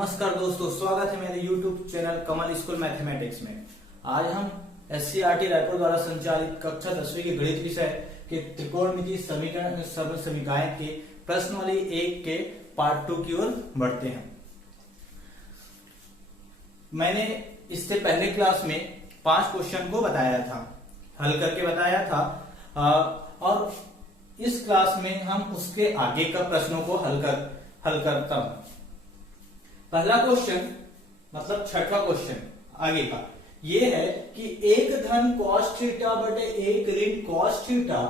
नमस्कार दोस्तों, स्वागत है मेरे YouTube चैनल कमल स्कूल मैथमेटिक्स में। आज हम SCERT रायपुर द्वारा संचालित कक्षा 10वीं के गणित विषय के त्रिकोणमितीय समीकरण समीकरण के प्रश्नावली 1 के पार्ट 2 की ओर बढ़ते हैं। मैंने इससे पहले क्लास में 5 क्वेश्चन को बताया था, हल करके बताया था, और इस क्लास में हम उसके आगे का प्रश्नों को हल करता हूं। पहला क्वेश्चन मतलब छठवां क्वेश्चन आगे का ये है कि एक धन cos थीटा बटे एक ऋण cos थीटा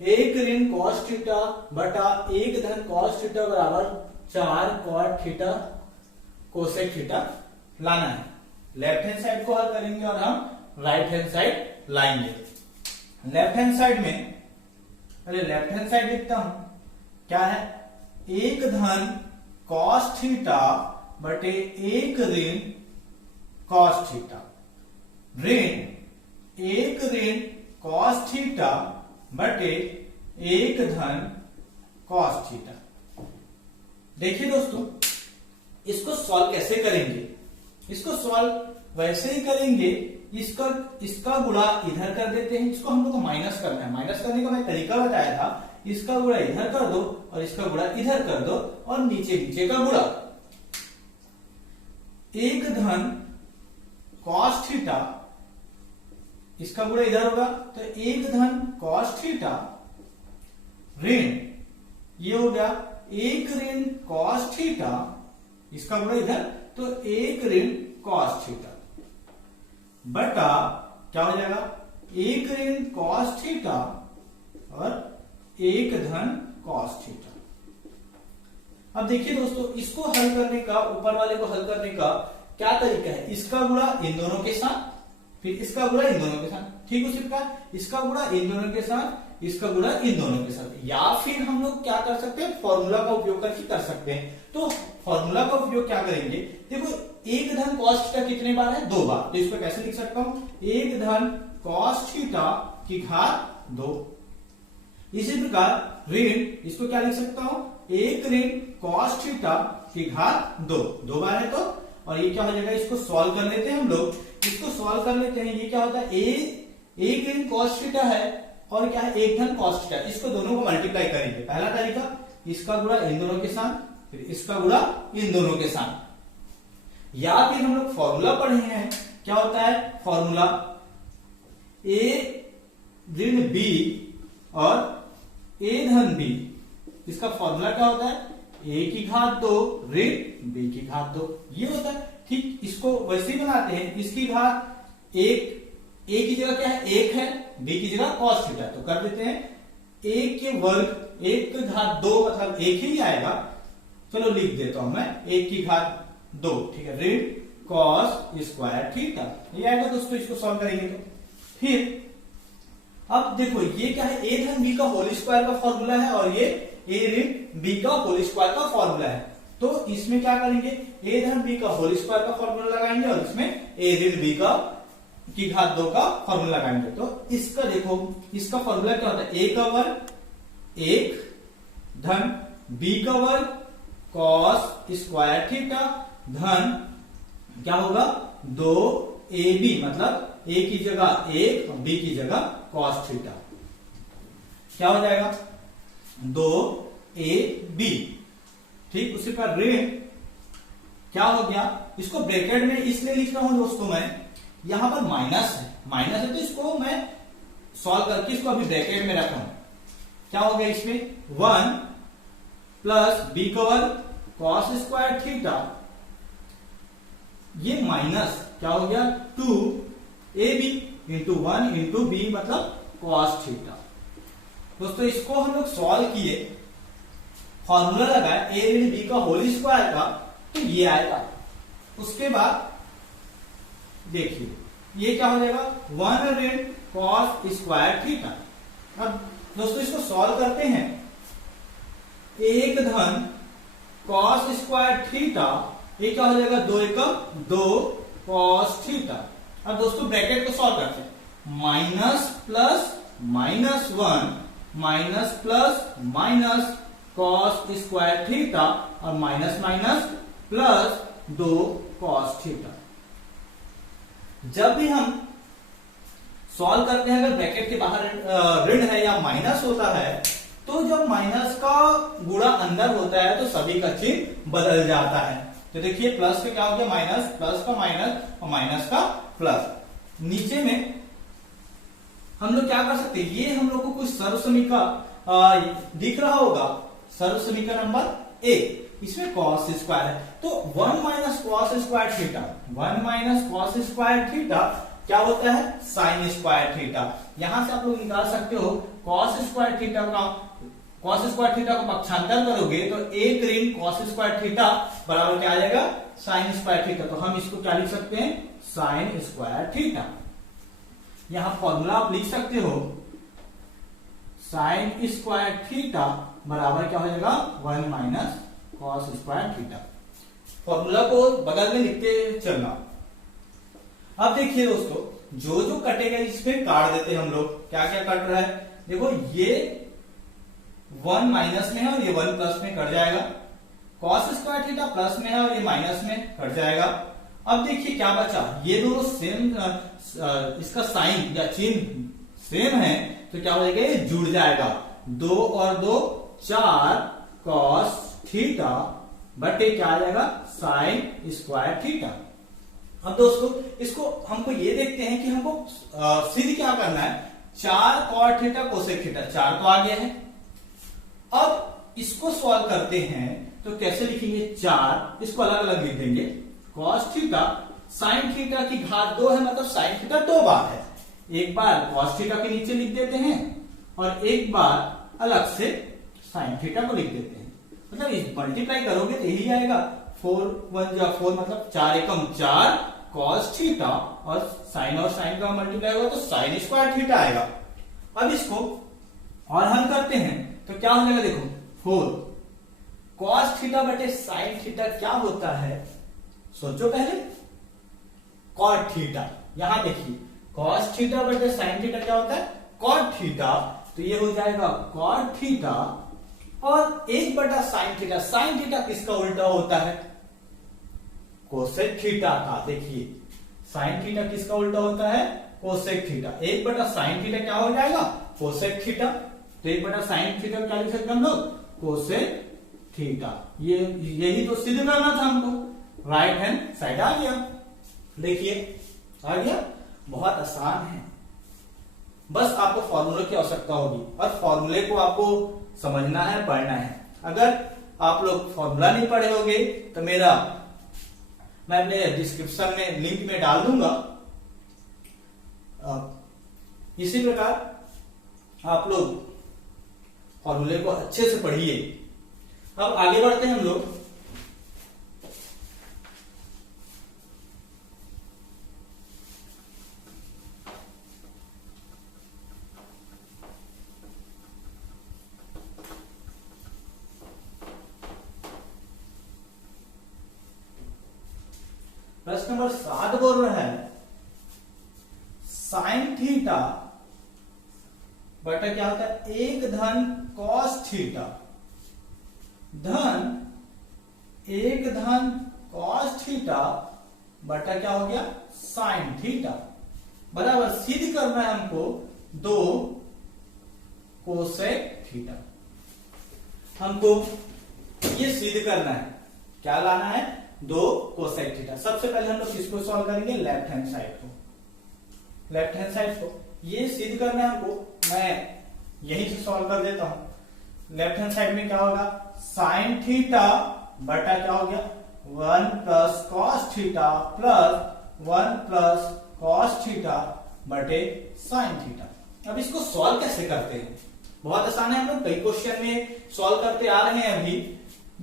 एक ऋण cos थीटा बटा एक धन cos थीटा बराबर 4 cot थीटा कोसेक थीटा लाना है। लेफ्ट हैंड साइड को हल करेंगे और हम राइट हैंड साइड लाएंगे। लेफ्ट हैंड साइड में लेफ्ट हैंड साइड लिखता हूं, क्या है, एक धन cos थीटा बटे एक ऋण cos थीटा एक ऋण cos थीटा बटे एक धन cos थीटा। देखिए दोस्तों, इसको सॉल्व कैसे करेंगे? इसको सॉल्व वैसे ही करेंगे, इसका गुणा इधर कर देते हैं। इसको हम लोग को माइनस करना है। माइनस करने का मैं तरीका बताया था, इसका गुणा इधर कर दो और इसका गुणा इधर कर दो और नीचे नीचे का गुणा। एक धन cos थीटा, इसका गुणा इधर होगा तो एक धन cos थीटा ऋण ये हो गया एक ऋण cos थीटा, इसका गुणा इधर तो एक ऋण cos थीटा बटा क्या हो जाएगा, एक ऋण cos थीटा और एक धन cos थीटा। अब देखिए दोस्तों, इसको हल करने का, ऊपर वाले को हल करने का क्या तरीका है? इसका गुणा इन दोनों के साथ, फिर इसका गुणा इन दोनों के साथ, ठीक उसी प्रकार इसका गुणा इन दोनों के साथ, इसका गुणा इन दोनों के साथ। या फिर हम लोग क्या कर सकते हैं, फॉर्मूला का उपयोग करके कर सकते हैं। तो फॉर्मूला का उपयोग क्या करेंगे, देखो एक धन cos थीटा कितने बार है? 2 बार। तो इसको कैसे लिख सकता हूं, एक धन cos थीटा की घात 2। इसी प्रकार ऋण, इसको क्या लिख सकता हूं, एक ऋण cos थीटा की घात 2 बार है। तो और ये क्या हो जाएगा, इसको सॉल्व कर लेते हैं हम लोग। इसको सॉल्व कर लेते हैं। ये क्या होता है, एक ऋण cos थीटा है और क्या है, एक धन cos थीटा। इसको दोनों को मल्टीप्लाई करेंगे। पहला तरीका, इसका गुणा इन दोनों के साथ, फिर इसका गुणा इन दोनों के साथ। या फिर हम लोग फॉर्मूला पढ़े हैं, क्या होता है फॉर्मूला, ए ऋण बी और ए धन बी। इसका फॉर्मूला क्या होता है, ए की घात 2 ऋण बी की घात 2, ये होता है। ठीक, इसको वैसे ही बनाते हैं। इसकी घात एक, ए की जगह क्या है, 1 है, बी की जगह cos थीटा, तो कर देते हैं 1 के वर्ग, 1 की घात 2 मतलब 1 ही आएगा। चलो लिख देता हूं मैं, 1 की घात 2, ठीक है, ऋण cos स्क्वायर थीटा, ये आएगा दोस्तों। इसको सॉल्व करेंगे तो फिर अब देखो, ये क्या है, ए धन बी का होल स्क्वायर का फॉर्मूला है और ये ए ऋण बी का होल स्क्वायर का फॉर्मूला है। तो इसमें क्या करेंगे, ए धन बी का होल स्क्वायर का फॉर्मूला लगाएंगे और इसमें ए ऋण बी का की घात 2 का फॉर्मूला लगाएंगे। तो इसका देखो, इसका फॉर्मूला क्या होता है, ए का वर्ग 1 धन बी का वर्ग cos स्क्वायर थीटा धन क्या होगा, 2ab, मतलब a की जगह 1 और b की जगह cos थीटा। क्या हो जाएगा, 2ab। ठीक, उसी पर ऋण क्या हो गया, इसको ब्रैकेट में इसलिए लिख रहा हूं दोस्तों मैं, यहां पर माइनस है तो इसको मैं सॉल्व करके इसको अभी ब्रैकेट में रखा हूं। क्या हो गया, इसमें 1 प्लस बी का वर्ग cos स्क्वायर थीटा, ये माइनस क्या हो गया, 2ab इंटू 1 इंटू बी मतलब cos थीटा। दोस्तों इसको हम लोग सॉल्व किए, फॉर्मूला लगाया ए ऋण बी का होल स्क्वायर का, तो ये आएगा। उसके बाद देखिए ये क्या हो जाएगा, 1 ऋण cos स्क्वायर थीटा। अब दोस्तों इसको सॉल्व करते हैं, एक धन cos स्क्वायर थीटा, ये क्या हो जाएगा, 2 एकम 2 cos थीटा। अब दोस्तों ब्रैकेट को सॉल्व करते हैं, minus plus -1 minus plus minus cos square theta और minus minus plus 2 cos theta. जब भी हम सॉल्व करते हैं, अगर ब्रैकेट के बाहर ऋण है या माइनस होता है, तो जब माइनस का गुणा अंदर होता है तो सभी का चिन्ह बदल जाता है। तो देखिए प्लस का क्या हो गया माइनस, प्लस का माइनस और माइनस का प्लस। नीचे में हम लोग क्या कर सकते हैं, ये हम लोग को कुछ सर्व समीका दिख रहा होगा, सर्व समीका नंबर 1, इसमें कॉस स्क्वायर है, तो 1 minus cos square theta, 1 minus cos square theta क्या होता है साइन स्क्वायर थीटा। यहां से आप लोग निकाल सकते हो कॉस स्क्वायर थीटा का, कॉस स्क्वायर थीटा को पक्षांतर करोगे तो 1 ऋण कॉस स्क्वायर थीटा बराबर क्या आ जाएगा साइन स्क्वायर थीटा। तो हम इसको क्या लिख सकते हैं साइन स्क्वायर थीटा। यहां फॉर्मूला आप लिख सकते हो साइन स्क्वायर थीटा बराबर क्या हो जाएगा 1 minus cos square theta. Formula को बगल में लिखते चलना। अब देखिए दोस्तों, जो जो कटेगा इसमें काट देते हैं हम लोग। क्या क्या कट रहा है, देखो ये 1 माइनस में है और ये 1 प्लस में कट जाएगा। कॉस स्क्वायर थीटा प्लस में है और ये माइनस में कट जाएगा। अब देखिए क्या बचा, ये दोनों सेम, इसका साइन या चिन्ह सेम है तो क्या हो जाएगा ये जुड़ जाएगा। 2 और 2 4 कॉस थीटा बटे क्या आ जाएगा साइन स्क्वायर थीटा। अब दोस्तों इसको हमको ये देखते हैं कि हमको सिद्ध क्या करना है। 4 कॉट थीटा कोसेक थीटा 4 तो आ गया है। अब इसको सॉल्व करते हैं तो कैसे लिखेंगे 4, इसको अलग अलग लिख देंगे। कॉस थीटा साइन थीटा की घात 2 है, मतलब साइन थीटा 2 बार है। एक बार कॉस थीटा के नीचे लिख देते हैं और एक बार अलग से साइन थीटा को लिख देते हैं। मतलब मल्टीप्लाई करोगे तो यही आएगा 4 1 जा 4, मतलब 4 एकम 4 कॉस थीटा और साइन का मल्टीप्लाई होगा तो साइन स्क्वायर थीटा आएगा। अब इसको और हल करते हैं तो क्या हो जाएगा, देखो 4 कॉस थीटा बटे साइन थीटा क्या होता है, सोचो पहले। कॉट थीटा, यहां देखिए कॉस थीटा बटे साइन थीटा क्या होता है कॉट थीटा, तो ये हो जाएगा कॉट थीटा और 1 बटा साइन थीटा। साइन थीटा किसका उल्टा होता है कोसेक थीटा का। देखिए साइन थीटा किसका उल्टा होता है कोसेक थीटा। 1 बटा साइन थीटा क्या हो जाएगा कोसेक थीटा, तो 1 बटा साइन थीटा क्या लिख सकते हम लोग कोसेक थीटा। ये यही तो सिद्ध करना था हमको, राइट हैंड साइड आ गया। देखिए आ गया, बहुत आसान है। बस आपको फॉर्मूले की आवश्यकता होगी और फॉर्मूले को आपको समझना है, पढ़ना है। अगर आप लोग फॉर्मूला नहीं पढ़े होंगे तो मैं अपने डिस्क्रिप्शन में लिंक में डाल दूंगा। इसी प्रकार आप लोग फॉर्मूले को अच्छे से पढ़िए। अब आगे बढ़ते हैं हम लोग। प्रश्न नंबर 7 बोल रहा है साइन थीटा बटा क्या होता है 1 धन कॉस थीटा धन 1 धन कॉस थीटा बटा क्या हो गया साइन थीटा बराबर सिद्ध करना है हमको 2 कोसेक थीटा। हमको ये सिद्ध करना है, क्या लाना है 2 कोसेक थीटा। सबसे पहले हम लोग किसको सॉल्व करेंगे लेफ्ट हैंड साइड को, लेफ्ट हैंड साइड को ये सिद्ध करना है हमको। मैं यहीं से सॉल्व कर देता हूं। लेफ्ट हैंड साइड में क्या होगा साइन थीटा बटा क्या हो गया 1 plus cos theta plus 1 plus cos theta बटे साइन थीटा। अब इसको सॉल्व कैसे करते हैं, बहुत आसान है। हम लोग कई क्वेश्चन में सॉल्व करते आ रहे हैं अभी।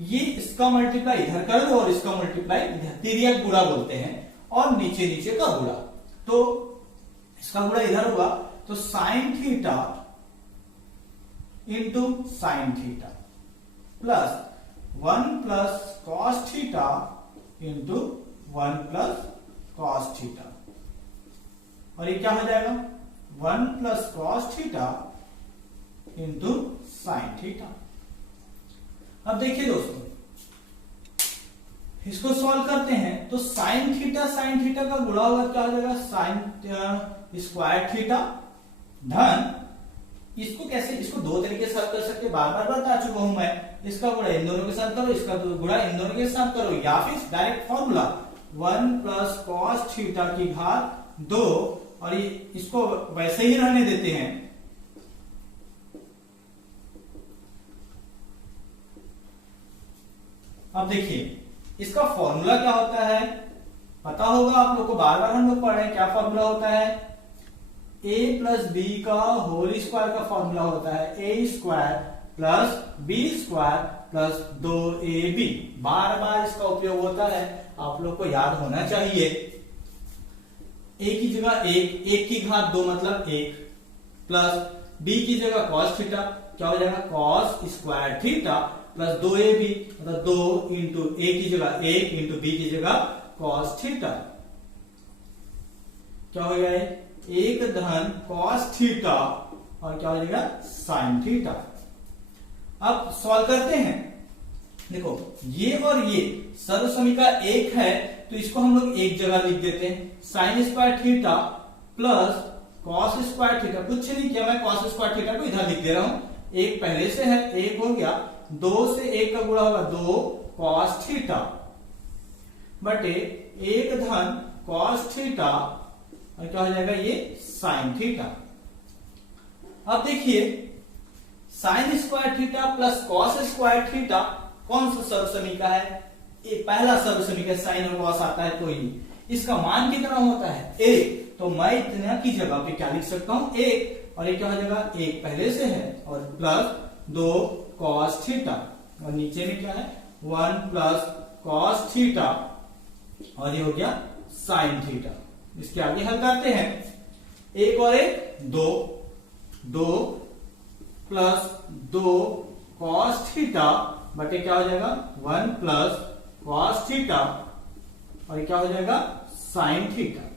ये इसका मल्टीप्लाई इधर कर दो और इसका मल्टीप्लाई इधर, तिर्यक गुणा बोलते हैं, और नीचे नीचे का गुणा। तो इसका गुणा इधर होगा तो sine theta into sine theta plus 1 plus cos theta into 1 plus cos theta, और ये क्या हो जाएगा 1 plus cos theta into sine theta. अब देखिए दोस्तों, इसको सॉल्व करते हैं तो साइन थीटा का गुणा होगा, क्या हो जाएगा, साइन स्क्वायर थीटा धन, इसको कैसे, इसको दो तरीके से कर सकते, बार बार बता चुका हूं मैं, इसका गुणा इन दोनों के साथ करो, इसका गुणा इन दोनों के साथ करो, या फिर direct formula 1 plus cos theta की घात 2, और इसको वैसे ही रहने देते हैं। अब देखिए इसका फॉर्मूला क्या होता है, पता होगा आप लोग को, बार बार हम लोग पढ़ रहे हैं, क्या फॉर्मूला होता है, a प्लस बी का होल स्क्वायर का फॉर्मूला होता है a square plus B square plus 2ab। बार बार इसका उपयोग होता है, आप लोग को याद होना चाहिए। a की जगह 1 की घात 2 मतलब 1, प्लस b की जगह cos थीटा, क्या हो जाएगा, cos square theta plus 2ab, मतलब 2 इंटू a की जगह 1 इंटू b की जगह cos थीटा, क्या हो जाएगा, 1 धन cos थीटा और क्या हो जाएगा, sin थीटा। अब सॉल्व करते हैं, देखो ये और ये सर्वसमीका एक है, तो इसको हम लोग एक जगह लिख देते हैं, sin square theta plus cos square theta, कुछ नहीं किया मैं, cos स्क्वायर थीटा को इधर लिख दे रहा हूं, एक पहले से है, एक हो गया, 2 से 1 का गुणा होगा 2 cos थीटा बटे 1 धन cos थीटा और क्या हो जाएगा, ये sin थीटा। अब देखिए sin square theta plus cos square theta कौन सा सर्वसमीका है, ये पहला सर्वसमीका, sin और cos आता है कोई नहीं, इसका मान कितना होता है 1, तो मैं इतना की जगह पे क्या लिख सकता हूं 1, और ये क्या हो जाएगा, 1 पहले से है और प्लस 2 cos थीटा, और नीचे में क्या है 1 प्लस cos थीटा और ये हो गया sin थीटा। इसके आगे हल करते हैं, 1 और 1 2, 2 प्लस 2 cos थीटा बटे क्या हो जाएगा 1 प्लस cos थीटा और क्या हो जाएगा sin थीटा।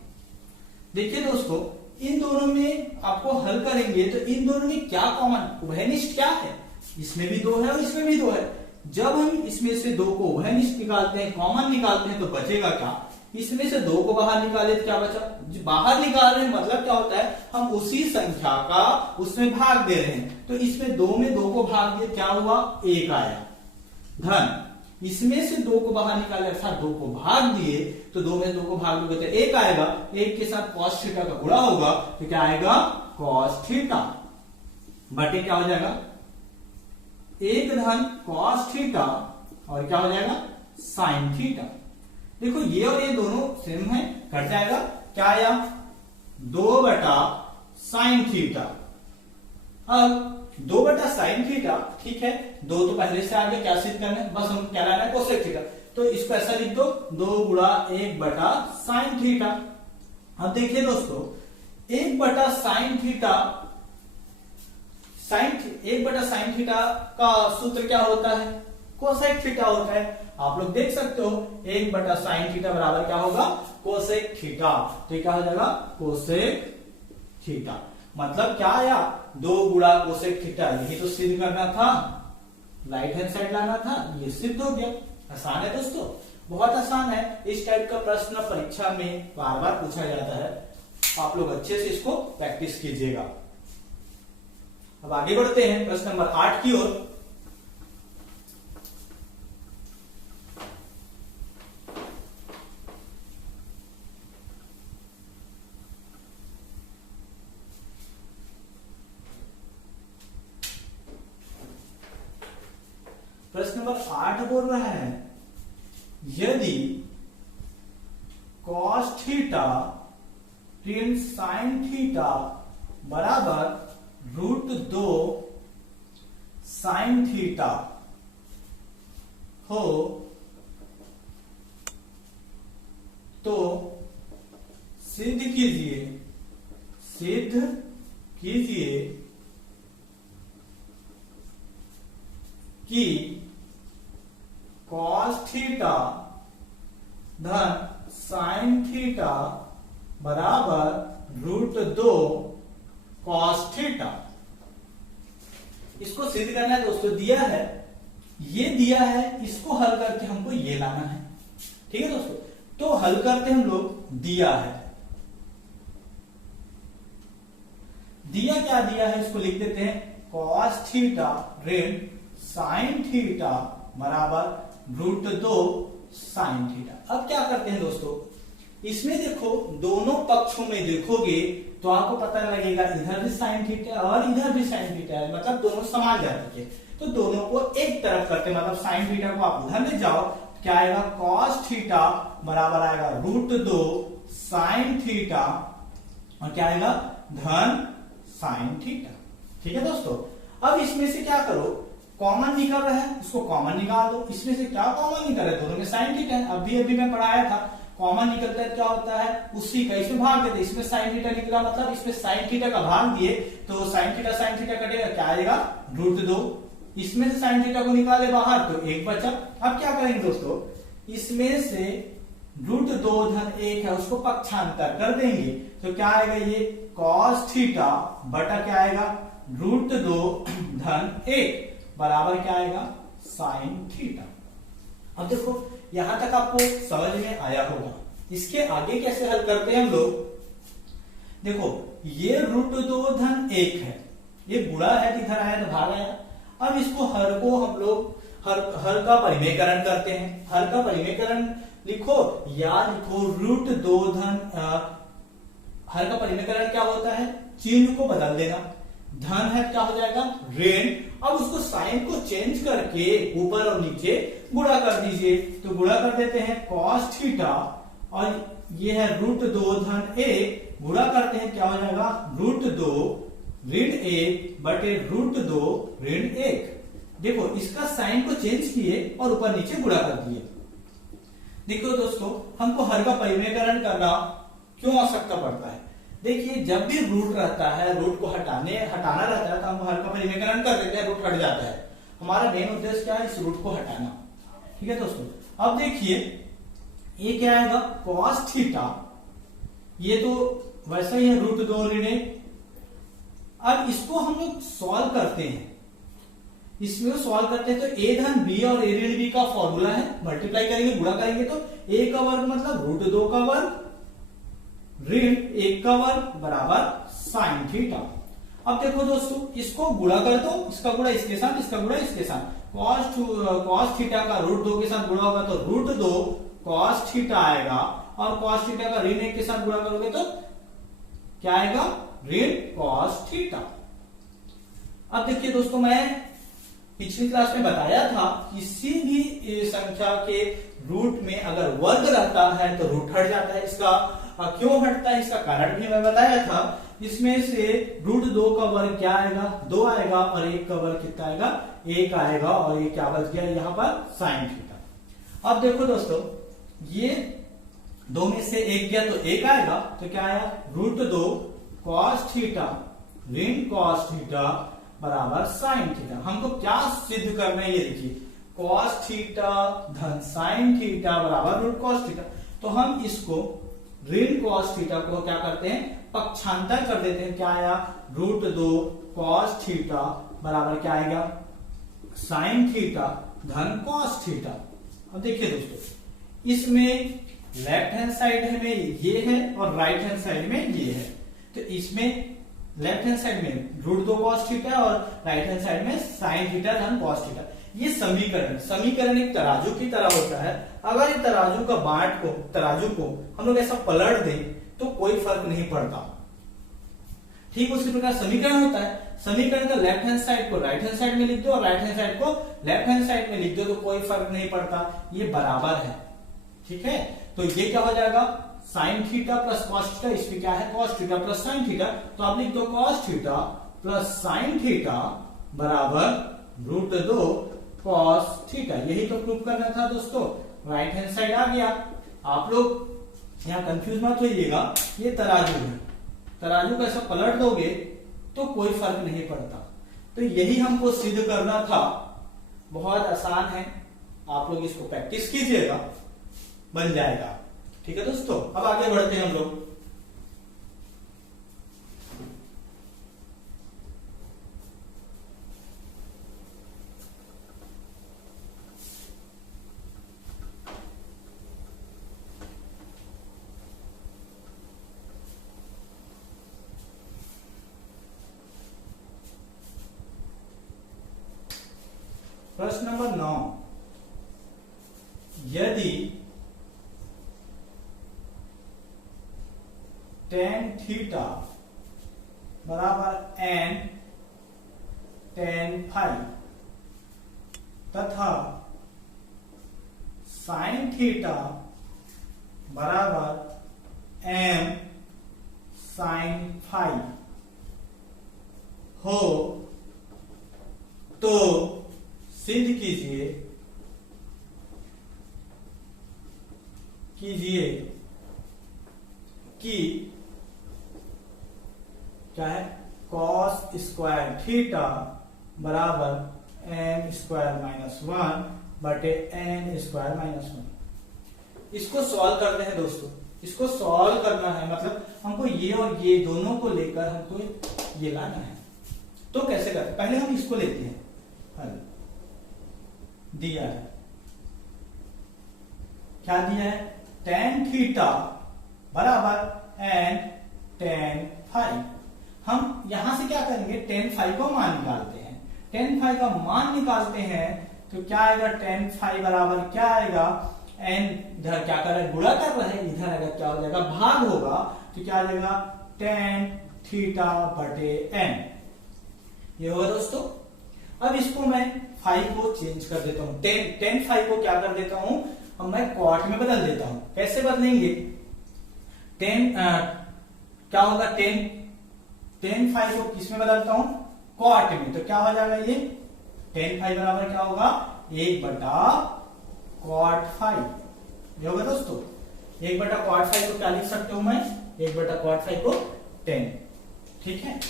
देखिए दोस्तों, इन दोनों में आपको हल करेंगे तो इन दोनों में क्या कॉमन, उभयनिष्ठ क्या है, इसमें भी 2 है और इसमें भी 2 है। जब हम इसमें से 2 को उभयनिष्ठ निकालते हैं, कॉमन निकालते हैं, तो बचेगा क्या, इसमें से 2 को बाहर निकाले तो क्या बचा, बाहर निकाल रहे हैं मतलब क्या होता है, हम उसी संख्या का उसमें भाग दे रहे हैं, तो इसमें 2 में 2 को भाग दिए, क्या हुआ 1 आया, धन इसमें से 2 को बाहर निकाले अर्थात 2 को भाग दिए, तो 2 में 2 को भाग दोगे तो 1 आएगा, 1 के साथ cos थीटा का गुणा होगा तो क्या आएगा cos थीटा बटे क्या हो जाएगा 1 धन cos थीटा और क्या हो जाएगा sin थीटा। देखो ये और ये दोनों सेम है, कट जाएगा, क्या आया 2 बटा sin थीटा। अब 2 बटा sin थीटा, ठीक है, 2 तो पहले से आगे, क्या सिद्ध करना है, बस हम क्या लाना है कोसेक थीटा, तो इसको ऐसा लिख दो 2 गुणा 1 बटा sin थीटा। अब देखिए दोस्तों, 1 बटा sin थीटा, 1 बटा sin थीटा का सूत्र क्या होता है, कोसेक थीटा होता है। आप लोग देख सकते हो 1 बटा sin थीटा बराबर क्या होगा, कोसेक थीटा, तो क्या हो जाएगा कोसेक थीटा, मतलब क्या आया 2 गुणा कोसेक थीटा, यही तो सिद्ध करना था, राइट हैंड साइड लाना था, ये सिद्ध हो गया। आसान है दोस्तों, बहुत आसान है। इस टाइप का प्रश्न परीक्षा में बार बार पूछा जाता है, आप लोग अच्छे से इसको प्रैक्टिस कीजिएगा। अब आगे बढ़ते हैं प्रश्न नंबर 8 की ओर। प्रश्न नंबर 8 बोल रहा है, यदि cos थीटा ऋण sin थीटा बराबर √2 sin थीटा हो तो सिद्ध कीजिए कि cos थीटा धन sin थीटा बराबर √2 cos थीटा। इसको सिद्ध करना है दोस्तों, दिया है ये दिया है, इसको हल करके हमको ये लाना है। ठीक है दोस्तों, तो हल करते हम लोग, दिया है, दिया क्या दिया है इसको लिख देते हैं cos थीटा ऋण sin थीटा बराबर √2 sin थीटा। अब क्या करते हैं दोस्तों, इसमें देखो दोनों पक्षों में देखोगे तो आपको पता लगेगा इधर भी sin थीटा और इधर भी sin थीटा है, मतलब दोनों समान जाति के। तो दोनों को एक तरफ करते हैं, मतलब sin थीटा को आप उधर ले जाओ, क्या आएगा cos थीटा बराबर आएगा √2 sin थीटा, और क्या आएगा धन sin थीटा। ठीक है दोस्तों, अब इसमें से क्या करो, कॉमन निकल रहा है, इसको कॉमन निकाल दो। इसमें से क्या कॉमन निकल रहा है, दोनों में sin थीटा है। अभी मैं पढ़ाया था, कॉमन निकलता है क्या होता है, उसी का इसमें भाग देते, इसमें sin थीटा निकला, मतलब इसमें sin थीटा का भाग दिए तो sin थीटा कटेगा, क्या आएगा √2। इसमें से sin थीटा को निकाले बाहर तो 1 बचा। अब क्या करेंगे दोस्तों, इसमें से √2 धन 1 है, उसको पक्षांतर कर देंगे तो क्या आएगा, ये cos थीटा बटा क्या आएगा √2 धन 1 बराबर क्या आएगा sin थीटा। अब देखो यहां तक आपको समझ में आया होगा। इसके आगे कैसे हल करते हैं हम लोग, देखो ये √2 धन 1 है, ये गुणा है, इधर आया तो भाग आया। अब इसको हर को हम लोग हर का परिमेयकरण करते हैं। हर का परिमेयकरण लिखो या लिखो √2 धन, हर का परिमेयकरण क्या होता है, चिन्ह को बदल देना, धन है क्या हो जाएगा ऋण। अब उसको साइन को चेंज करके ऊपर और नीचे गुणा कर दीजिए, तो गुणा कर देते हैं cos थीटा और ये है √2 धन 1, गुणा करते हैं क्या हो जाएगा √2 ऋण 1 बटे √2 ऋण 1। देखो इसका साइन को चेंज किए और ऊपर नीचे गुणा कर दिए। देखो दोस्तों, हमको हर का परिमेयकरण करना क्यों आवश्यकता पड़ता है, देखिए जब भी रूट रहता है, रूट को हटाना रहता है तो हम हर का परिमेयकरण कर देते हैं, रूट हट जाता है। हमारा मेन उद्देश्य क्या है, इस रूट को हटाना। ठीक है दोस्तों, अब देखिए ये क्या आएगा cos थीटा, ये तो वैसा ही है √2 ऋण 1। अब इसको हम लोग सॉल्व करते हैं, इसमें सॉल्व करते हैं तो a धन b और a ऋण b का फॉर्मूला है, मल्टीप्लाई करेंगे गुणा करेंगे तो a का वर्ग मतलब √2 का वर्ग ऋण 1 का वर्ग बराबर sin थीटा। अब देखो दोस्तों, इसको गुणा कर दो, इसका गुणा इसके साथ, इसका गुणा इसके साथ, cos थीटा का √2 के साथ गुणा होगा तो √2 cos थीटा आएगा, और cos थीटा का ऋण 1 के साथ गुणा करोगे तो क्या आएगा ऋण cos थीटा। अब देखिए दोस्तों, मैं पिछली क्लास में बताया था किसी भी संख्या के रूट में अगर वर्ग रहता है तो रूट हट जाता है। इसका क्यों हटता है, इसका कारण भी मैं बताया था। इसमें से √2 का वर्ग क्या आएगा 2 आएगा, और 1 का वर्ग कितना आएगा 1 आएगा, और ये क्या बच गया यहाँ पर sin थीटा। अब देखो दोस्तों, ये 2 में से 1 गया तो 1 आएगा, तो क्या आया √2 cos थीटा ऋण cos थीटा बराबर sin थीटा। हमको क्या सिद्ध करना है, ये देखिए cos थीटा धन sin थीटा बराबर √cos थीटा। तो हम इसको ऋण cos थीटा को क्या करते हैं, पक्षांतर कर देते हैं। क्या आया √2 cos थीटा बराबर क्या आएगा sin थीटा धन cos थीटा। अब देखिए दोस्तों, इसमें लेफ्ट हैंड साइड में ये है और राइट हैंड साइड में ये है, तो इसमें लेफ्ट हैंड साइड में √2 cos थीटा और राइट हैंड साइड में sin थीटा धन cos थीटा। ये समीकरण एक तराजू की तरह होता है। अगर ये तराजू को हम लोग ऐसा पलट दें तो कोई फर्क नहीं पड़ता। ठीक उसी प्रकार समीकरण होता है, समीकरण का लेफ्ट हैंड साइड को राइट हैंड साइड में लिख दो और राइट हैंड साइड को लेफ्ट हैंड साइड में लिख दो, तो कोई फर्क नहीं पड़ता, ये बराबर है। ठीक है, तो ये क्या हो जाएगा sin theta plus cos theta, इसमें क्या है cos theta plus sin theta, तो आप लिख दो cos theta plus sin theta बराबर √2 cos थीटा। यही तो प्रूफ करना था दोस्तों, राइट हैंड साइड आ गया। आप लोग यहाँ कंफ्यूज मत होइएगा, ये तराजू है, तराजू को ऐसा पलट दोगे तो कोई फर्क नहीं पड़ता। तो यही हमको सिद्ध करना था, बहुत आसान है, आप लोग इसको प्रैक्टिस कीजिएगा, बन जाएगा। ठीक है दोस्तों, अब आगे बढ़ते हैं हम लोग। प्रश्न नंबर 9, यदि tan थीटा बराबर n tan फाई तथा sin थीटा बराबर m sin फाई हो तो सिद्ध कीजिए कि क्या है cos स्क्वायर थीटा बराबर m स्क्वायर माइनस 1 बटे n स्क्वायर माइनस 1। इसको सॉल्व करते हैं दोस्तों, इसको सॉल्व करना है, मतलब हमको ये और ये दोनों को लेकर हमको ये लाना है। तो कैसे करते हैं, पहले हम इसको लेते हैं हल। दिया है, क्या दिया है, tan थीटा बराबर n tan फाई। हम यहां से क्या करेंगे, tan फाई का मान निकालते हैं। tan फाई का मान निकालते हैं तो क्या आएगा, tan फाई बराबर क्या आएगा, n इधर क्या कर रहा है, गुणा कर रहा है, इधर अगर क्या हो जाएगा, भाग होगा, तो क्या आ जाएगा tan थीटा बटे n। ये होगा दोस्तों। अब इसको मैं फाई को चेंज कर देता हूं, tan फाई को क्या कर देता हूं, अब मैं कॉट में बदल देता हूं। कैसे बदलेंगे, क्या होगा, tan फाई को किस में बदलता हूं, कॉट में। तो क्या हो जाएगा, ये tan फाई बराबर क्या होगा, 1 बटा कॉट फाई। ये होगा दोस्तों, 1 बटा कॉट फाई को क्या लिख सकते हो मैं, 1 बटा कॉट फाई को 10। ठीक है,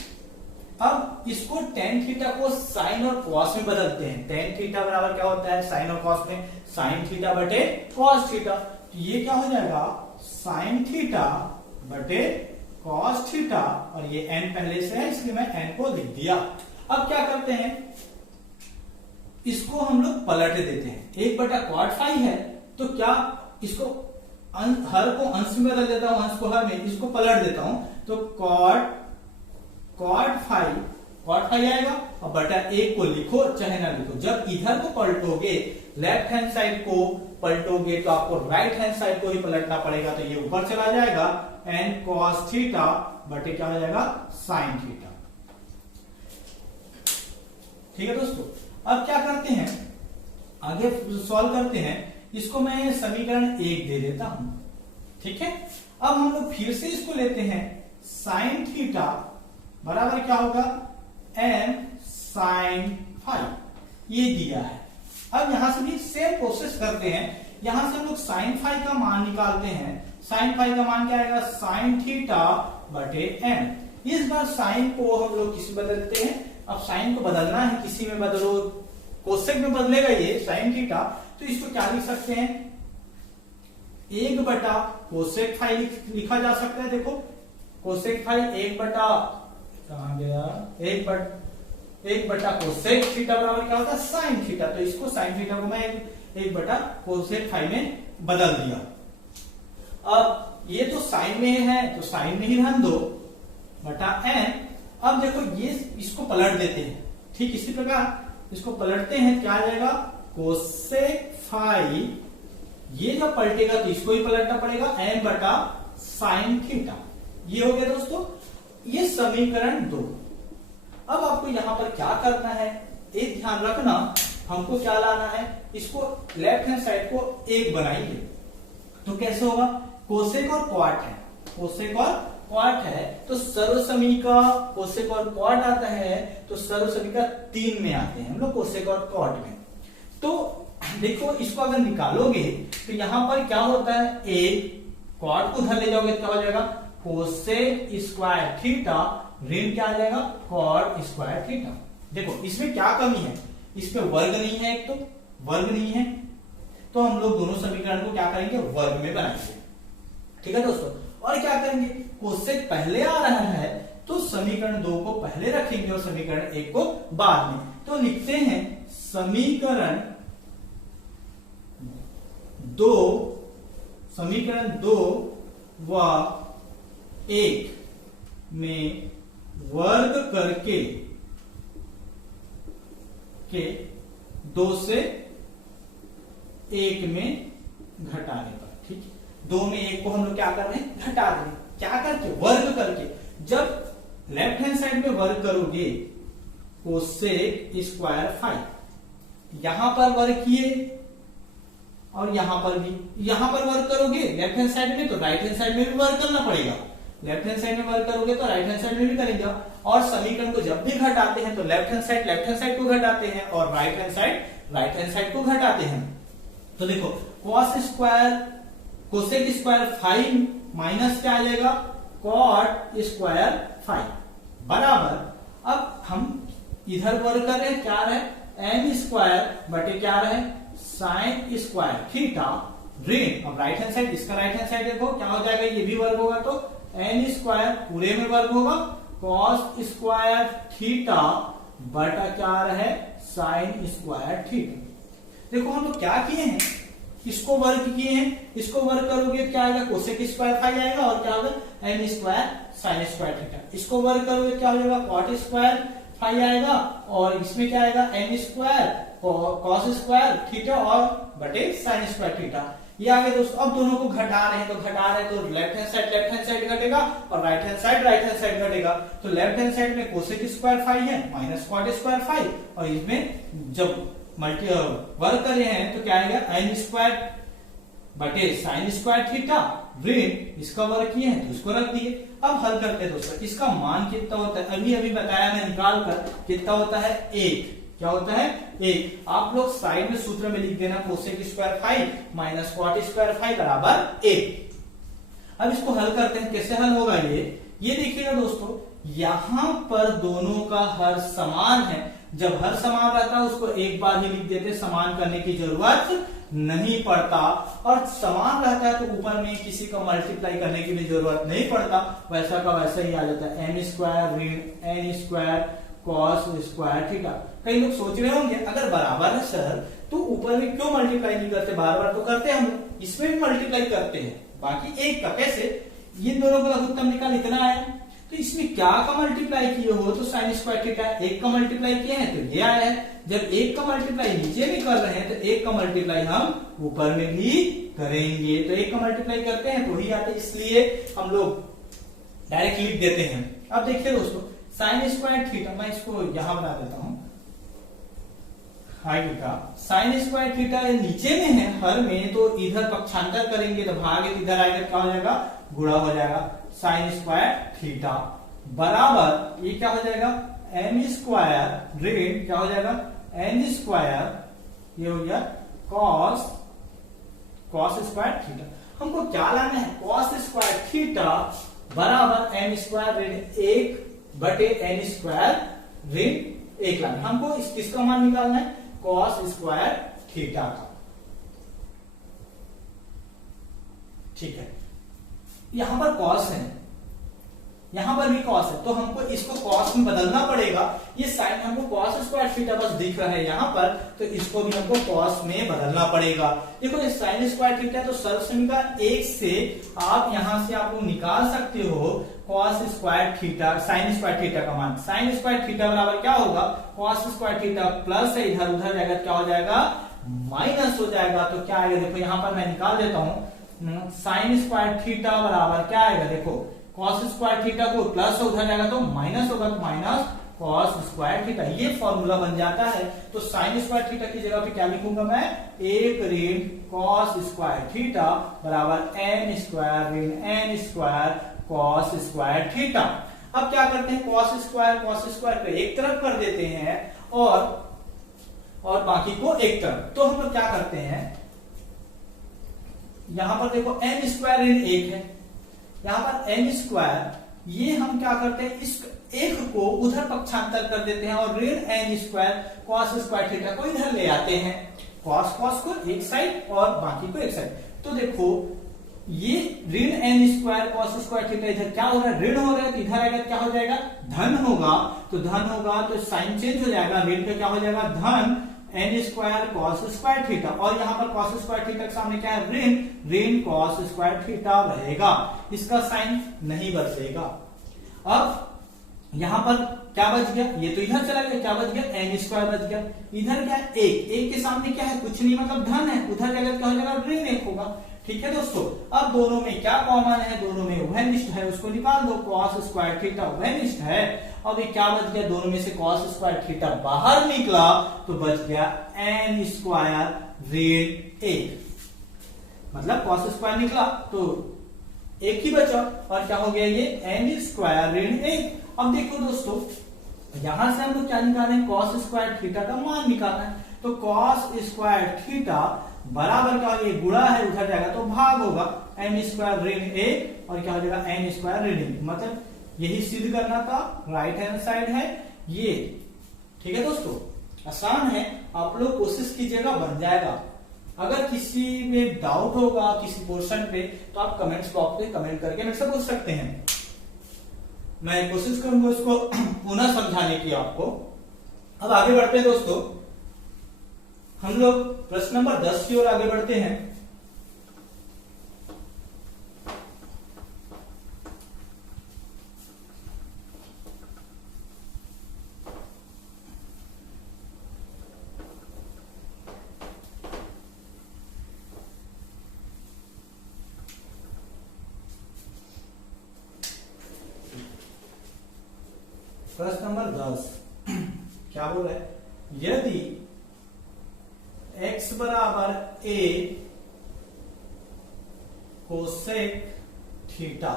अब इसको tan थीटा को साइन और कॉस में बदलते हैं। tan थीटा बराबर क्या होता है, साइन और कॉस में साइन थीटा बटे कॉस थीटा। तो ये क्या हो जाएगा, साइन थीटा बटे कॉस थीटा, और ये n पहले से है इसलिए मैं n को लिख दिया। अब क्या करते हैं, इसको हम लोग पलट देते हैं। 1 बटा कॉट फाई है तो क्या इसको हर को अंश में बदल देता हूं, अंश को हर में, इसको पलट देता हूं तो कॉट फाई आएगा, और बटा 1 को लिखो चाहे ना लिखो। जब इधर को पलटोगे, लेफ्ट हैंड साइड को पलटोगे तो आपको राइट हैंड साइड को ही पलटना पड़ेगा, तो ये ऊपर चला जाएगा n cos थीटा बटे क्या हो जाएगा, साइन थीटा। ठीक है दोस्तों, अब क्या करते हैं, आगे सॉल्व करते हैं। इसको मैं समीकरण 1 दे देता हूं। ठीक है, अब हम लोग फिर से इसको लेते हैं, साइन थीटा बराबर क्या होगा, m साइन फाई, ये दिया है। अब यहां से भी सेम प्रोसेस करते हैं, यहां से हम लोग साइन फाई का मान निकालते हैं। साइन फाई का मान क्या आएगा, साइन थीटा बटे m। इस बार साइन को हम लोग किसी बदलते हैं, अब साइन को बदलना है, किसी में बदलो, कोसेक में बदलेगा ये साइन थीटा, तो इसको क्या लिख सकते हैं, 1 बटा कोसेक फाई लिखा जा सकता है। देखो कोसेक फाई 1 बटा, कहां गया, 1 बटा कोसेक थीटा बराबर क्या होता है, साइन थीटा। तो इसको साइन थीटा को मैं 1 बटा कोसेक फाई में बदल दिया। अब ये तो साइन में है तो साइन में ही रहने दो, बटा n। अब देखो ये इसको पलट देते हैं, ठीक इसी प्रकार इसको पलटते हैं, क्या आ जाएगा, कोसेक फाई। ये जब पलटेगा तो इसको ही पलटना पड़ेगा, n बटा साइन थीटा। ये हो गया दोस्तों, ये समीकरण 2। अब आपको यहां पर क्या करना है, एक ध्यान रखना, हमको क्या लाना है, इसको लेफ्ट हैंड साइड को 1 बनाएंगे। तो कैसे होगा, कोसेक और क्वाट है, कोसेक और क्वाट है तो सर्वसमी का कोसेक और क्वाट आता है, तो सर्वसमी का 3 में आते हैं हम लोग, कोसेक और क्वाट में। तो देखो इसको अगर निकालोगे तो यहां पर क्या होता है, एक क्वाट को उधर ले जाओगे तो क्या हो जाएगा, कोसेक स्क्वायर थीटा ऋण क्या आ जाएगा, कॉट स्क्वायर थीटा। देखो इसमें क्या कमी है, इसमें वर्ग नहीं है, एक तो वर्ग नहीं है, तो हम लोग दोनों समीकरण को क्या करेंगे, वर्ग में बनाएंगे। ठीक है दोस्तों, और क्या करेंगे, कोसेक पहले आ रहा है तो समीकरण 2 को पहले रखेंगे और समीकरण 1 को बाद में। तो लिखते हैं समीकरण 2 व 1 में वर्ग करके 2 से 1 में घटाने पर, ठीक है। 2 में 1 को हम लोग क्या कर रहे हैं, घटा रहे हैं, क्या करके, वर्ग करके। जब लेफ्ट हैंड साइड में वर्ग करोगे कोसेक स्क्वायर 5, यहां पर वर्ग किए और यहां पर भी, यहां पर वर्ग करोगे लेफ्ट हैंड साइड में तो राइट हैंड साइड में भी वर्ग करना पड़ेगा। लेफ्ट हैंड साइड में वर्ग करोगे तो राइट हैंड साइड में भी करेंगे। और समीकरण को जब भी घटाते हैं तो लेफ्ट हैंड साइड को घटाते हैं और राइट हैंड साइड को घटाते हैं। तो देखो कोसेक स्क्वायर 5 माइनस क्या आ जाएगा, कॉट स्क्वायर 5 बराबर, अब हम इधर वर्ग कर रहे हैं, क्या रहे, एम स्क्वायर बटे क्या रहे, साइन स्क्वायर थीटा ऋण। अब राइट हैंड साइड, इसका राइट हैंड साइड देखो क्या हो जाएगा, ये भी वर्ग होगा तो एन स्क्वायर पूरे में वर्ग होगा, कॉस स्क्वायर थीटा बटा क्या रहे, साइन स्क्वायर थीटा। देखो हम लोग क्या किए हैं, इसको वर्ग किए हैं, इसको वर्ग करोगे क्या आएगा, कोसेक स्क्वायर 5 आएगा और क्या होगा, n square sine square theta. इसको वर्ग करोगे क्या हो जाएगा, कॉट स्क्वायर 5 आएगा और इसमें क्या आएगा, n square cos square theta और बटे साइन स्क्वायर थीटा। ये आगे दोस्तों, अब दोनों को घटा रहे हैं तो लेफ्ट हैंड साइड घटेगा और राइट हैंड साइड घटेगा। तो लेफ्ट हैंड साइड में कोसेक स्क्वायर 5 है माइनस कॉट स्क्वायर 5 और इसमें जब वर्ग कर रहे हैं तो क्या आएगा, एन स्क्वायर बटे साइन स्क्वायर थीटा ऋण, इसका वर्ग किए हैं तो इसको रख दिए। अब हल करते हैं दोस्तों, इसका मान कितना होता है, अभी बताया मैं निकाल कर, कितना होता है 1, क्या होता है 1। आप लोग साइड में सूत्र में लिख देना, cosec square 5 minus cot square 5 बराबर 1। अब इसको हल करते हैं, कैसे हल होगा ये देखिएगा दोस्तों, यहां पर दोनों का हर समान है। जब हर समान रहता है उसको एक बार ही लिख देते, समान करने की जरूरत नहीं पड़ता। और समान रहता है तो ऊपर में किसी का मल्टीप्लाई करने की भी जरूरत नहीं पड़ता, वैसा का वैसा ही आ जाता है, एम स्क्वायर ऋण n square cos square theta. कई लोग सोच रहे होंगे अगर बराबर है सर तो ऊपर में क्यों मल्टीप्लाई नहीं करते, बार बार तो करते हैं हम लोग, इसमें भी मल्टीप्लाई करते हैं, बाकी एक का कैसे, इन दोनों का लघुत्तम निकाल इतना आया, तो इसमें क्या का मल्टीप्लाई किए हो तो साइन स्क्वायर थीटा, एक का मल्टीप्लाई किए हैं तो ये आया है। जब एक का मल्टीप्लाई नीचे में कर रहे हैं तो एक का मल्टीप्लाई हम ऊपर में भी करेंगे, तो एक का मल्टीप्लाई करते हैं तो ही आते, इसलिए हम लोग डायरेक्ट लिख देते हैं। अब देखिए दोस्तों, साइन स्क्वायर थीटा, मैं इसको यहां बना देता हूं, हाई का साइन स्क्वायर थीटा नीचे में है हर में, तो इधर पक्षांतर करेंगे तो भाग इधर आएगा, क्या हो जाएगा, गुणा हो जाएगा, साइन स्क्वायर थीटा बराबर ये क्या हो जाएगा, एम स्क्वायर ऋण क्या हो जाएगा, एन स्क्वायर, ये हो गया कॉस स्क्वायर थीटा। हमको क्या लाना है, कॉस स्क्वायर थीटा बराबर एम स्क्वायर ऋण 1 बटे एन स्क्वायर ऋण 1 लाना है। हमको किसका मान निकालना है, कॉस स्क्वायर थीटा का, ठीक है। यहां पर कॉस है, यहां पर भी कॉस है, तो हमको इसको कॉस में बदलना पड़ेगा। ये साइन हमको कॉस स्क्वायर थीटा बस दिख रहा है यहां पर, तो इसको भी हमको कॉस में बदलना पड़ेगा। देखो ये साइन स्क्वायर थीटा तो सर्व समीकरण 1 से आप यहां से आप लोग निकाल सकते हो cos square theta, sign square theta का मान। साइन स्क्वायर थीटा बराबर क्या होगा, कॉस स्क्वायर थीटा प्लस है, इधर उधर जाएगा क्या हो जाएगा, माइनस हो जाएगा। तो क्या आएगा, देखो यहां पर मैं निकाल देता हूं, साइन स्क्वायर थीटा बराबर क्या आएगा, देखो कॉस स्क्वायर थीटा को प्लस उधर जाएगा तो माइनस होगा, तो माइनस कॉस स्क्वायर थीटा, ये फॉर्मूला बन जाता है। तो साइन स्क्वायर थीटा की जगह पे क्या लिखूंगा मैं, 1 ऋण कॉस स्क्वायर थीटा बराबर एन स्क्वायर ऋण n square cos square theta. अब क्या करते हैं, कॉस स्क्वायर को एक तरफ कर देते हैं और बाकी को एक तरफ। तो हम लोग क्या करते हैं, यहां पर देखो एन स्क्वायर ऋण 1 है, यहां पर एन स्क्वायर, ये हम क्या करते हैं, इस एक को उधर पक्षांतर कर देते हैं और ऋण n square cos square theta को इधर ले आते हैं, कॉस को एक साइड और बाकी को एक साइड। तो देखो ये ऋण n square cos square theta इधर क्या हो रहा है, ऋण हो रहा है, तो इधर आएगा क्या हो जाएगा, धन होगा। तो धन होगा तो साइन चेंज हो जाएगा, ऋण का क्या हो जाएगा, धन n square cos square theta, और यहां पर कॉस स्क्वायर थीटा के सामने क्या है, ऋण कॉस स्क्वायर थीटा रहेगा, इसका साइन नहीं बदलेगा। अब यहां पर क्या बच गया, ये तो इधर चला गया, क्या बच गया, एन स्क्वायर बच गया। इधर क्या है, एक के सामने क्या है, कुछ नहीं, मतलब धन है, उधर जगह क्या हो जाएगा, ऋण एक होगा। ठीक है दोस्तों, अब दोनों में क्या कॉमन है, दोनों में उभयनिष्ठ है, उसको निकाल दो, कॉस स्क्वायर थीटा उभयनिष्ठ है। अब ये क्या बच गया, दोनों में से कॉस स्क्वायर थीटा बाहर निकला तो बच गया एन स्क्वायर ऋण एक, मतलब कॉस स्क्वायर निकला तो एक ही बचा, और क्या हो गया, ये एन स्क्वायर ऋण एक। अब देखो दोस्तों, यहां से हम लोग क्या निकालना है, कॉस स्क्वायर थीटा का मान निकालना है। तो कॉस स्क्वायर थीटा बराबर क्या होगा, गुणा है उधर जाएगा तो भाग होगा, एन स्क्वायर ऋण एक और क्या हो जाएगा, एन स्क्वायर ऋण एक। मतलब यही सिद्ध करना था, राइट हैंड साइड है ये। ठीक है दोस्तों, आसान है, आप लोग कोशिश कीजिएगा, बन जाएगा। अगर किसी में डाउट होगा किसी पोर्शन पे तो आप कमेंट्स बॉक्स पे कमेंट करके मेरे से पूछ सकते हैं, मैं कोशिश करूंगा उसको पुनः समझाने की आपको। अब आगे बढ़ते हैं दोस्तों, हम लोग प्रश्न नंबर 10 की ओर आगे बढ़ते हैं। प्रश्न नंबर 10 क्या बोल रहा है, यदि x बराबर a कोसेक थीटा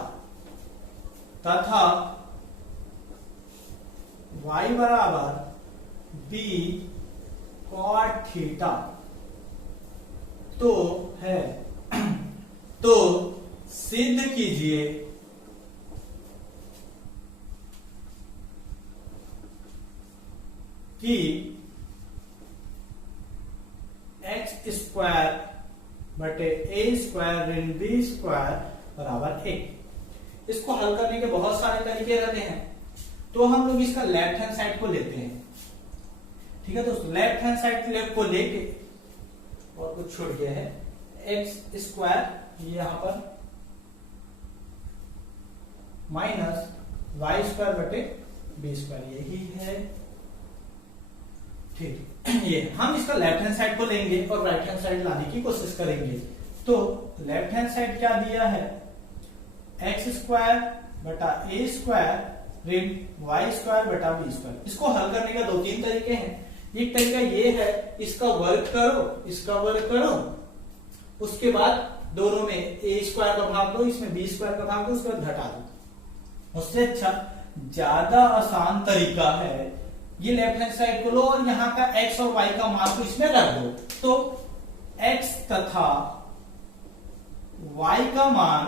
तथा y बराबर b कॉट थीटा तो है, तो सिद्ध कीजिए कि एक्स स्क्वायर बटे ए स्क्वायर ऋण बी स्क्वायर बराबर एक। इसको हल करने के बहुत सारे तरीके रहते हैं, तो हम लोग इसका लेफ्ट हैंड साइड को लेते हैं। ठीक है दोस्तों, लेफ्ट हैंड साइड को लेके और कुछ छोड़ गया है, एक्स स्क्वायर यहां पर माइनस वाई स्क्वायर बटे बी स्क्वायर, यही है। ठीक, ये हम इसका लेफ्ट हैंड साइड को लेंगे और राइट हैंड साइड लाने की कोशिश करेंगे। तो लेफ्ट हैंड साइड क्या दिया है, एक्स स्क्वायर बटा ए स्क्वायर ऋण वाई स्क्वायर बटा बी स्क्वायर। इसको हल करने का 2-3 तरीके हैं। एक तरीका ये है, इसका वर्ग करो, इसका वर्ग करो, उसके बाद दोनों में ए स्क्वायर का भाग दो, इसमें बी स्क्वायर का भाग दो, उसके बाद घटा दो। उससे अच्छा ज्यादा आसान तरीका है, ये लेफ्ट हैंड साइड को लो और यहाँ का x और y का मान को इसमें रख दो। तो x तथा y का मान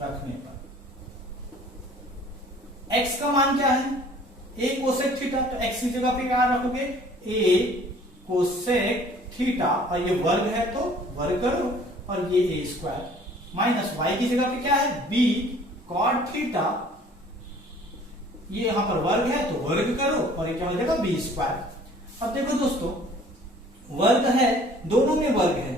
रखने पर x का मान क्या है, a कोसेक थीटा, तो x की जगह पे क्या रखोगे, a कोसेक थीटा, और ये वर्ग है तो वर्ग करो, और ये a स्क्वायर माइनस y की जगह पे क्या है, b कॉट थीटा, ये यहां पर वर्ग है तो वर्ग करो, और ये क्या हो जाएगा, बी स्क्वायर। अब देखो दोस्तों, वर्ग है, दोनों में वर्ग है,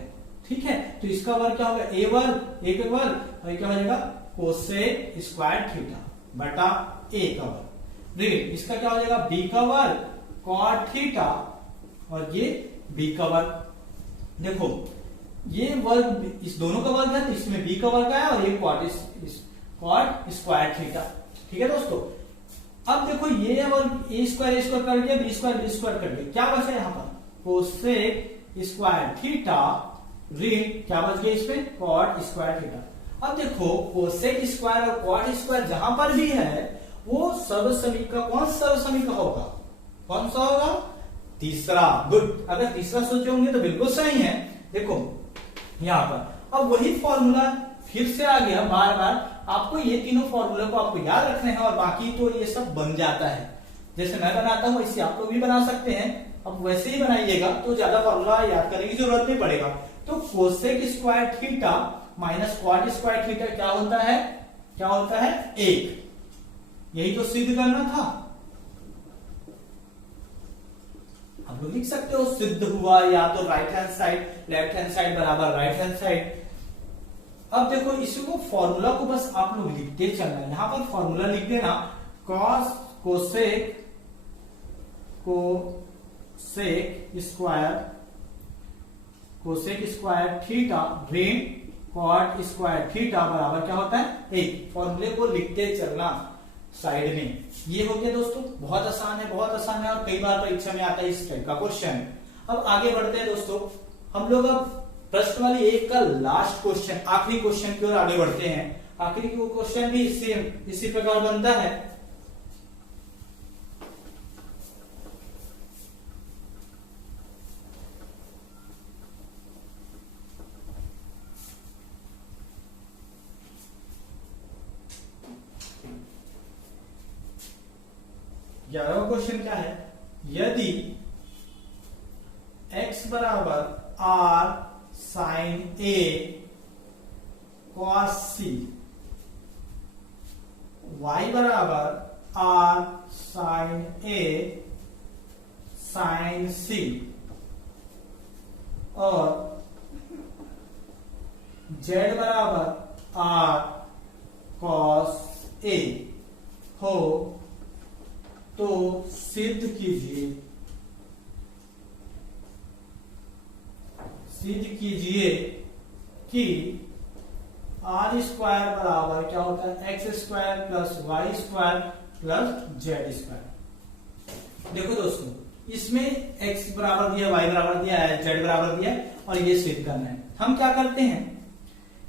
ठीक है, तो इसका वर्ग क्या होगा, ए वर्ग, ए का वर्ग, और ये क्या हो जाएगा, कोसेक स्क्वायर थीटा बटा ए का वर्ग ऋण इसका क्या हो जाएगा, बी का वर्ग कॉट थीटा, और ये बी का वर्ग। देखो ये वर्ग इस दोनों का वर्ग है तो इसमें बी का वर्ग आया, और ये कॉट स्क्वायर थीटा। ठीक है दोस्तों, अब देखो ये वर्ग ए स्क्वायर कर दिया, बी स्क्वायर कर दिया, क्या बचा यहाँ पर, कोसेक स्क्वायर थीटा ऋण क्या बच गया इसमें, कॉट स्क्वायर थीटा। अब देखो कोसेक स्क्वायर और कॉट स्क्वायर जहां पर भी है वो सर्वसमीक का कौन सर्वसमीक का होगा, कौन सा होगा, तीसरा। गुड, अगर तीसरा सोचे होंगे तो बिल्कुल सही है। देखो यहां पर अब वही फॉर्मूला फिर से आ गया, बार बार आपको ये तीनों फॉर्मूला को आपको याद रखने हैं, और बाकी तो ये सब बन जाता है, जैसे मैं बनाता हूं इससे आप लोग भी बना सकते हैं। अब वैसे ही बनाइएगा तो ज्यादा फॉर्मूला याद करने की जरूरत नहीं पड़ेगा। तो cosec square theta minus cot square theta क्या होता है, क्या होता है, एक। यही तो सिद्ध करना था। आप लोग लिख सकते हो सिद्ध हुआ, या तो right hand side left hand side बराबर राइट हैंड साइड, अब देखो इसको फॉर्मूला को बस आप लोग लिखते चलना है। यहां पर फॉर्मूला लिख देना, कॉस कोसेक स्क्वायर थीटा ऋण कॉट स्क्वायर थीटा बराबर क्या होता है 1। फॉर्मूले को लिखते चलना साइड में। ये हो गया दोस्तों, बहुत आसान है, बहुत आसान है और कई बार परीक्षा में आता है इस टाइप का क्वेश्चन। अब आगे बढ़ते हैं दोस्तों, हम लोग अब प्रश्न वाली 1 का लास्ट क्वेश्चन, आखिरी क्वेश्चन की ओर आगे बढ़ते हैं। आखिरी क्वेश्चन भी इसी प्रकार बनता है। ग्यारहवां क्वेश्चन क्या है, यदि x बराबर r sine a cos c, y बराबर r sine a sine c और z बराबर r cos a हो तो सिद्ध कीजिए कि आर स्क्वायर बराबर क्या होता है x square plus y square plus z square. देखो दोस्तों, इसमें एक्स बराबर दिया, वाई बराबर दिया है, जेड बराबर दिया है और ये सिद्ध करना है। हम क्या करते हैं,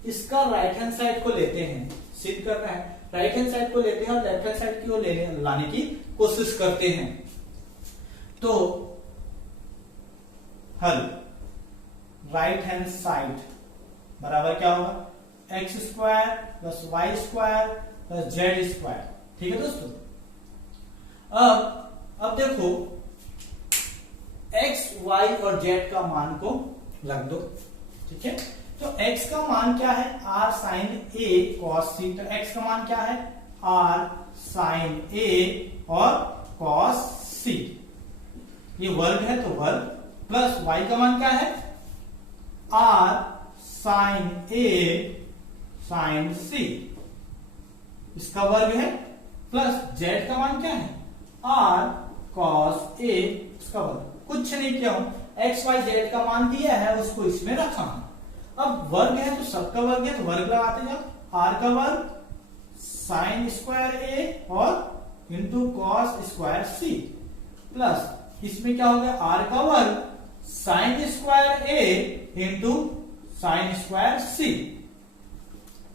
इसका राइट हैंड साइड को लेते हैं, सिद्ध करना है, राइट हैंड साइड को लेते हैं और लेफ्ट हैंड साइड की ओर लाने की कोशिश करते हैं। तो हल राइट हैंड साइड बराबर क्या होगा x square plus y square plus z square. ठीक है दोस्तों, अब देखो एक्स वाई और जेड का मान को रख दो। ठीक है, तो x का मान क्या है r sine a cos c, तो x का मान क्या है r साइन a और cos c, ये वर्ग है तो वर्ग, प्लस y का मान क्या है r sine a sine c, इसका वर्ग है, प्लस z का मान क्या है r cos a, इसका वर्ग। कुछ नहीं किया हूं, x y z का मान दिया है उसको इसमें रखा हूं। अब वर्ग है तो सबका वर्ग है तो वर्ग लगाते जाओ, r का वर्ग साइन स्क्वायर a और into cos square c, plus इसमें क्या हो गया r का वर्ग sine square a into sine square c,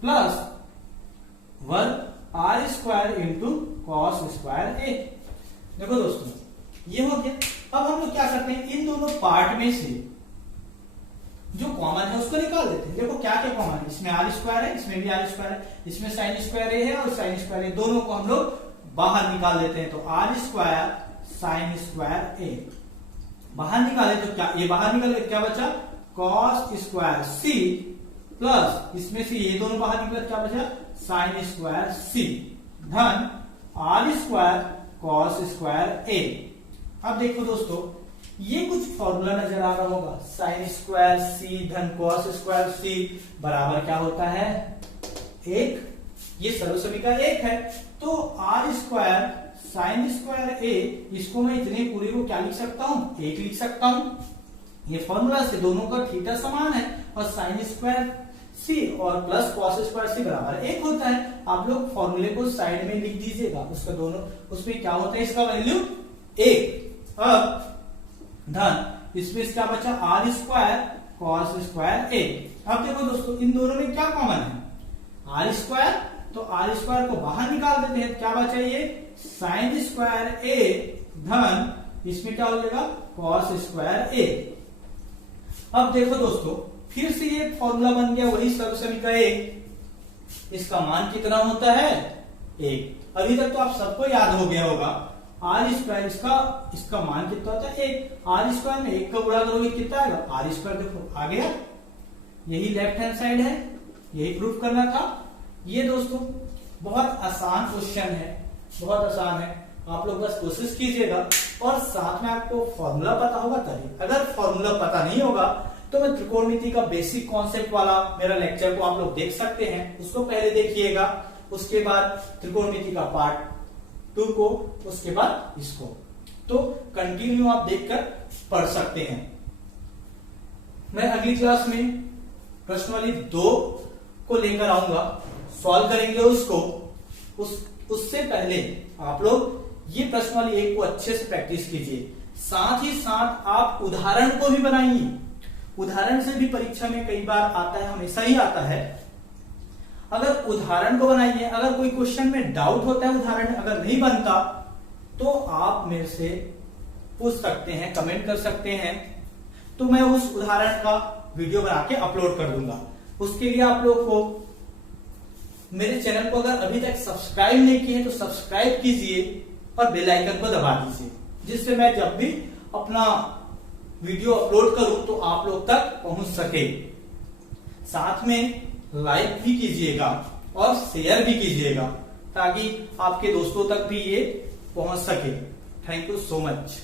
plus वर्ग r square into cos square a। देखो दोस्तों, ये हो गया। अब हम लोग क्या करते हैं, इन दोनों पार्ट में से जो कॉमन है उसको निकाल देते हैं। देखो क्या क्या कॉमन है, इसमें आर स्क्वायर है, इसमें भी आर स्क्वायर है, इसमें साइन स्क्वायर ए है और साइन स्क्वायर ए, दोनों को हम लोग बाहर निकाल देते हैं। तो आर स्क्वायर साइन स्क्वायर ए बाहर निकाले तो क्या, ये बाहर निकाले क्या बचा कॉस स्क्वायर सी, प्लस इसमें से ये दोनों बाहर निकले क्या बचा साइन स्क्वायर सी, धन आर स्क्वायर कॉस स्क्वायर ए। अब देखो दोस्तों, ये कुछ फॉर्मूला नजर आ रहा होगा, साइन स्क्वायर सी धन कॉस स्क्वायर सी बराबर क्या होता है 1, ये सर्वसमीकरण 1 है। तो आर स्क्वायर साइन स्क्वायर ए, इसको मैं इतने पूरे को क्या लिख सकता हूं 1 लिख सकता हूं। ये फॉर्मूला से दोनों का थीटा समान है और साइन स्क्वायर सी और प्लस कॉस स्क्वायर सी बराबर 1 होता है। आप लोग फॉर्मूले को साइड में लिख दीजिएगा, उसका दोनों उसमें क्या होता है इसका वैल्यू 1। अब धन इसमें क्या बचा आर स्क्वायर कॉस स्क्वायर ए। अब देखो दोस्तों, इन दोनों में क्या कॉमन है आर स्क्वायर, तो आर स्क्वायर को बाहर निकाल देते हैं, क्या बचा ये साइन स्क्वायर ए धन इसमें क्या हो जाएगा कॉस स्क्वायर ए। अब देखो दोस्तों, फिर से ये फॉर्मूला बन गया वही सर्वसमीकरण 1, इसका मान कितना होता है 1। अभी तक तो आप सबको याद हो गया होगा आर स्क्वायर, इसका मान कितना होता है 1। आर स्क्वायर में 1 का गुणा करोगे कितना आएगा आर स्क्वायर, देखो आ गया, यही लेफ्ट हैंड साइड है, यही प्रूफ करना था। ये दोस्तों बहुत आसान क्वेश्चन है, बहुत आसान है, आप लोग बस कोशिश कीजिएगा और साथ में आपको फॉर्मूला पता होगा तभी। अगर फॉर्मूला पता नहीं होगा तो मैं त्रिकोणमिति का बेसिक कॉन्सेप्ट वाला मेरा लेक्चर को आप लोग देख सकते हैं, उसको पहले देखिएगा, उसके बाद त्रिकोणमिति का पार्ट 2 को, उसके बाद इसको, तो कंटिन्यू आप देखकर पढ़ सकते हैं। मैं अगली क्लास में प्रश्नावली 2 को लेकर आऊंगा, सॉल्व करेंगे उसको। उससे पहले आप लोग ये प्रश्नावली 1 को अच्छे से प्रैक्टिस कीजिए, साथ ही साथ आप उदाहरण को भी बनाइए। उदाहरण से भी परीक्षा में कई बार आता है, हमेशा ही आता है। अगर उदाहरण को बनाइए, अगर कोई क्वेश्चन में डाउट होता है, उदाहरण अगर नहीं बनता, तो आप मेरे से पूछ सकते हैं, कमेंट कर सकते हैं, तो मैं उस उदाहरण का वीडियो बना के अपलोड कर दूंगा। उसके लिए आप लोग को मेरे चैनल को अगर अभी तक सब्सक्राइब नहीं किए तो सब्सक्राइब कीजिए और बेल आइकन को दबा दीजिए, जिससे मैं जब भी अपना वीडियो अपलोड करूं तो आप लोग तक पहुंच सके। साथ में लाइक भी कीजिएगा और शेयर भी कीजिएगा, ताकि आपके दोस्तों तक भी ये पहुंच सके। Thank you so much.